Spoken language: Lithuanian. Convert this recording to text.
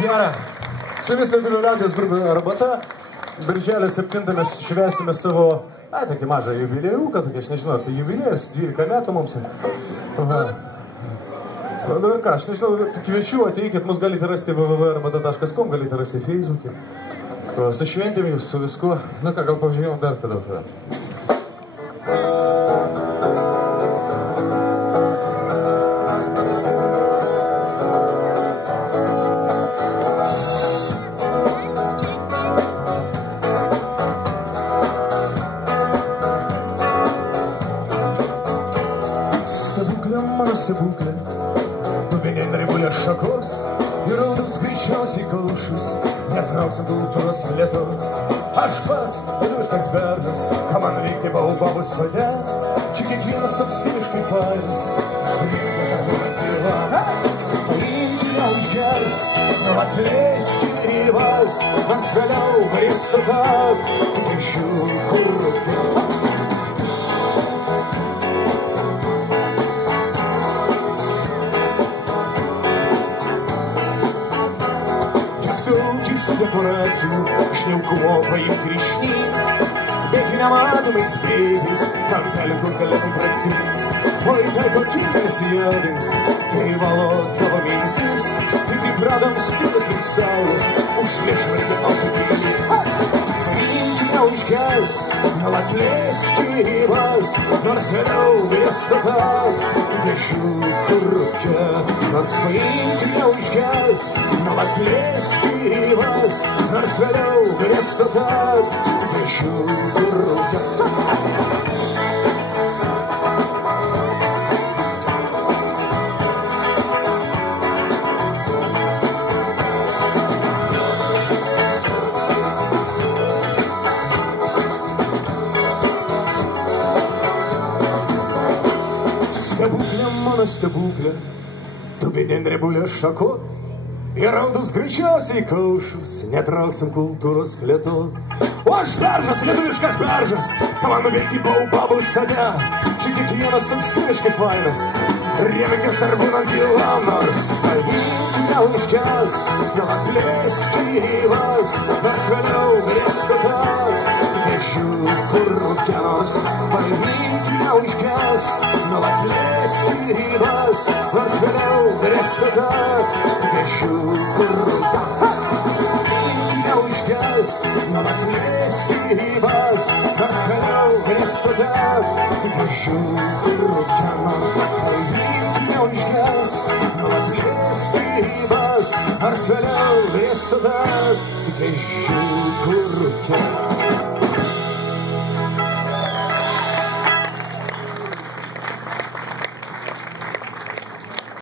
Gera. Su jumis Lietuvių liaudies grupė Arbata. Birželio 7 mes švęsime savo, tokį mažą jubiliejų, aš nežinau, ar tai jubiliejas, 12 metų mums. Dabar ką, aš nežinau, kviečiu, ateikit, mus galite rasti www.arbata.com, galite rasti Facebook'e. Su šventėm jūs, su viskuo. Nu ką, gal pažiūrėjom dar tada. Mano stebuklė, tu vieni dribulės šakos ir raudus greičiausiai kaušus, netrauksim kultūros lėto. Aš pats, lietuviškas beržas, ką man veikti baubabų sode, čia kiekvienas toks stiliškai fainas. Paimti neužgeris, atleiski ribas, nors vėliau grįstu tad, nežiū kur rūkiau. Dekoracijų, šniaukumo paimti ryšnyn, bėgi nematomais bėgiais, tam gali kur galėtų prakti. O ir tai kokie nesijadink, tai valo tavo mintis, kaip įpradam stilas link saulės, užliešvarti automobilį. Paimti neužgeis, gal atleiski ribas, nors vėliau vėstata, dešių kur rūkia. Nors paimti neužgeis, gal atleiski ribas, nors vėliau vėstata, dešių kur rūkia. Stebuklė, mano stebuklė, tu bėdien drebulės šakos ir raudus greičiausiai kaušus, netrauksim kultūros plėto. O aš beržas, lietuviškas beržas, tavo nuveikti baubabų sode, čia kiekvienas toks stiliškai fainas, rėmėkės dar būnant gilam, nors paimti neužkes, gal atleiski ribas, nors vėliau grįstu tad, nežiū kur rūkia. Nors paimti neužkes, gal atleiski ribas, nors vėliau grįstu tad, nežiū kur rūkia. Paimti neužkes, gal atleiski ribas, nors vėliau grįstu tad, nežiū kur rūkia. Nors paimti neužkes, gal atleiski ribas, nors vėliau grįstu tad, nežiū kur rūkia.